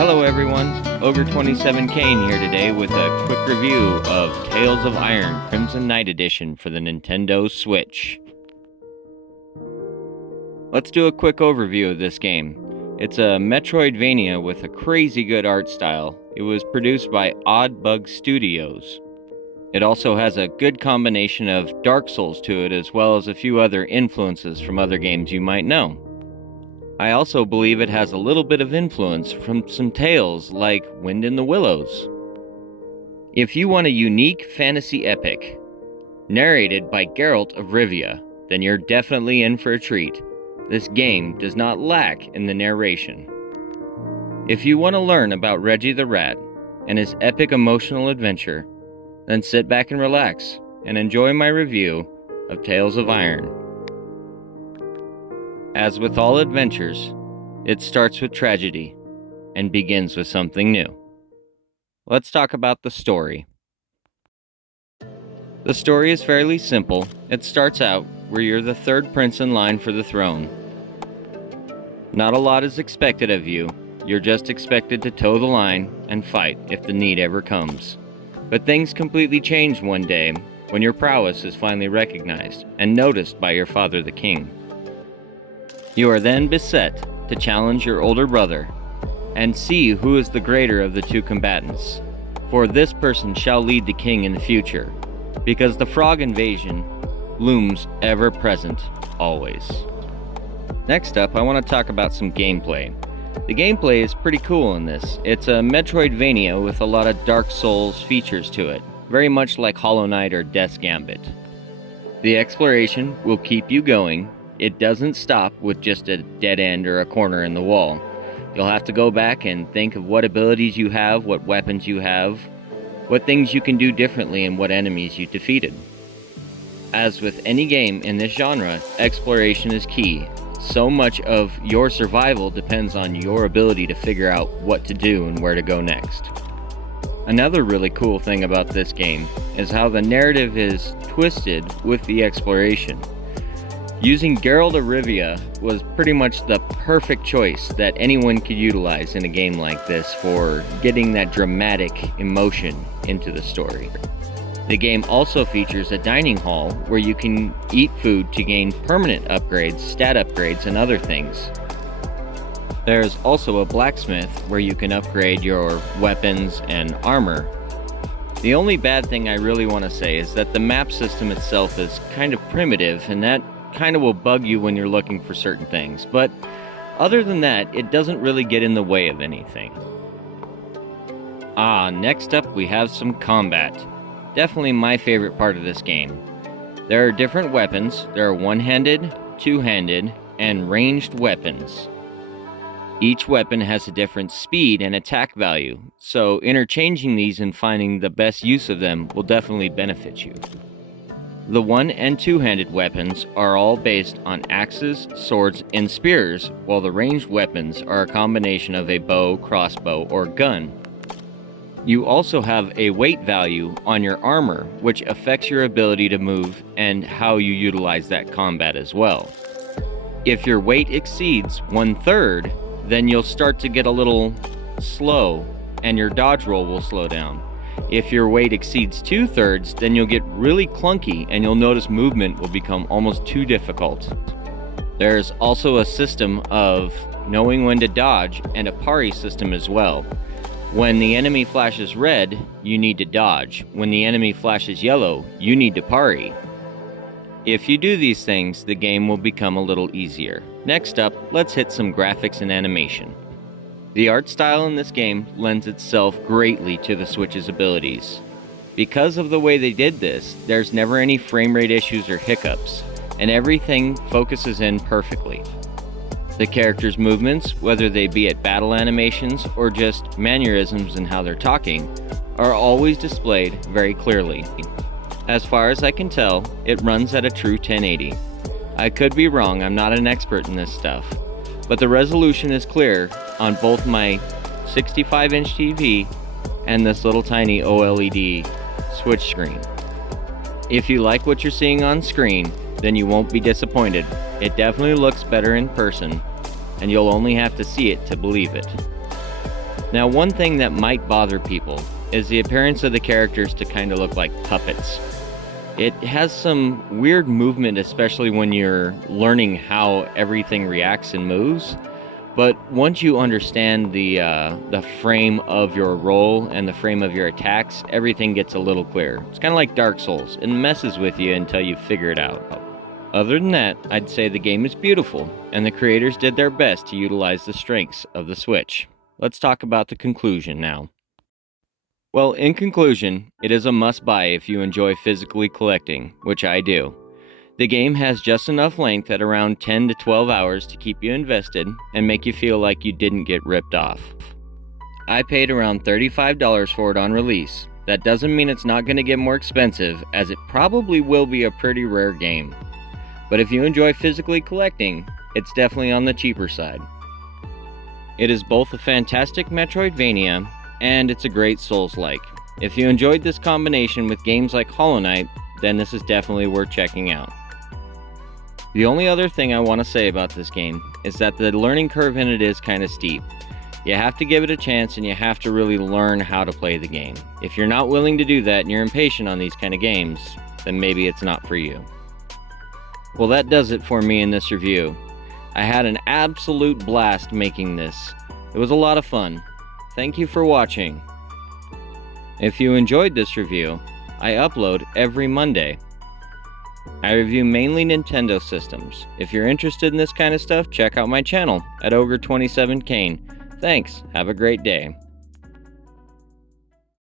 Hello everyone, Ogre27 Kane here today with a quick review of Tales of Iron Crimson Knight Edition for the Nintendo Switch. Let's do a quick overview of this game. It's a Metroidvania with a crazy good art style. It was produced by Odd Bug Studios. It also has a good combination of Dark Souls to it, as well as a few other influences from other games you might know. I also believe it has a little bit of influence from some tales like Wind in the Willows. If you want a unique fantasy epic, narrated by Geralt of Rivia, then you're definitely in for a treat. This game does not lack in the narration. If you want to learn about Reggie the Rat and his epic emotional adventure, then sit back and relax and enjoy my review of Tales of Iron. As with all adventures, it starts with tragedy and begins with something new. Let's talk about the story. The story is fairly simple. It starts out where you're the third prince in line for the throne. Not a lot is expected of you. You're just expected to toe the line and fight if the need ever comes. But things completely change one day when your prowess is finally recognized and noticed by your father the king. You are then beset to challenge your older brother and see who is the greater of the two combatants, for this person shall lead the king in the future, because the frog invasion looms ever present, always. Next up, I want to talk about some gameplay. The gameplay is pretty cool in this. It's a Metroidvania with a lot of Dark Souls features to it, very much like Hollow Knight or Death's Gambit. The exploration will keep you going. It doesn't stop with just a dead end or a corner in the wall. You'll have to go back and think of what abilities you have, what weapons you have, what things you can do differently, and what enemies you defeated. As with any game in this genre, exploration is key. So much of your survival depends on your ability to figure out what to do and where to go next. Another really cool thing about this game is how the narrative is twisted with the exploration. Using Geralt of Rivia was pretty much the perfect choice that anyone could utilize in a game like this for getting that dramatic emotion into the story. The game also features a dining hall where you can eat food to gain permanent upgrades, stat upgrades, and other things. There's also a blacksmith where you can upgrade your weapons and armor. The only bad thing I really want to say is that the map system itself is kind of primitive, and that kind of will bug you when you're looking for certain things, but other than that, it doesn't really get in the way of anything. Next up we have some combat. Definitely my favorite part of this game. There are different weapons. There are one-handed, two-handed, and ranged weapons. Each weapon has a different speed and attack value, so interchanging these and finding the best use of them will definitely benefit you. The one- and two-handed weapons are all based on axes, swords, and spears, while the ranged weapons are a combination of a bow, crossbow, or gun. You also have a weight value on your armor, which affects your ability to move and how you utilize that combat as well. If your weight exceeds 1/3, then you'll start to get a little slow, and your dodge roll will slow down. If your weight exceeds 2/3, then you'll get really clunky and you'll notice movement will become almost too difficult. There's also a system of knowing when to dodge and a parry system as well. When the enemy flashes red, you need to dodge. When the enemy flashes yellow, you need to parry. If you do these things, the game will become a little easier. Next up, let's hit some graphics and animation. The art style in this game lends itself greatly to the Switch's abilities. Because of the way they did this, there's never any frame rate issues or hiccups, and everything focuses in perfectly. The characters' movements, whether they be at battle animations or just mannerisms in how they're talking, are always displayed very clearly. As far as I can tell, it runs at a true 1080. I could be wrong, I'm not an expert in this stuff, but the resolution is clear on both my 65-inch TV and this little tiny OLED Switch screen. If you like what you're seeing on screen, then you won't be disappointed. It definitely looks better in person, and you'll only have to see it to believe it. Now, one thing that might bother people is the appearance of the characters to kind of look like puppets. It has some weird movement, especially when you're learning how everything reacts and moves. But once you understand the frame of your roll and the frame of your attacks, everything gets a little clearer. It's kind of like Dark Souls. It messes with you until you figure it out. Other than that, I'd say the game is beautiful, and the creators did their best to utilize the strengths of the Switch. Let's talk about the conclusion now. Well, in conclusion, it is a must-buy if you enjoy physically collecting, which I do. The game has just enough length at around 10 to 12 hours to keep you invested and make you feel like you didn't get ripped off. I paid around $35 for it on release. That doesn't mean it's not going to get more expensive, as it probably will be a pretty rare game. But if you enjoy physically collecting, it's definitely on the cheaper side. It is both a fantastic Metroidvania, and it's a great Souls-like. If you enjoyed this combination with games like Hollow Knight, then this is definitely worth checking out. The only other thing I want to say about this game is that the learning curve in it is kind of steep. You have to give it a chance and you have to really learn how to play the game. If you're not willing to do that and you're impatient on these kind of games, then maybe it's not for you. Well, that does it for me in this review. I had an absolute blast making this. It was a lot of fun. Thank you for watching. If you enjoyed this review, I upload every Monday. I review mainly Nintendo systems. If you're interested in this kind of stuff, check out my channel at Ogre27Kane. Thanks, have a great day.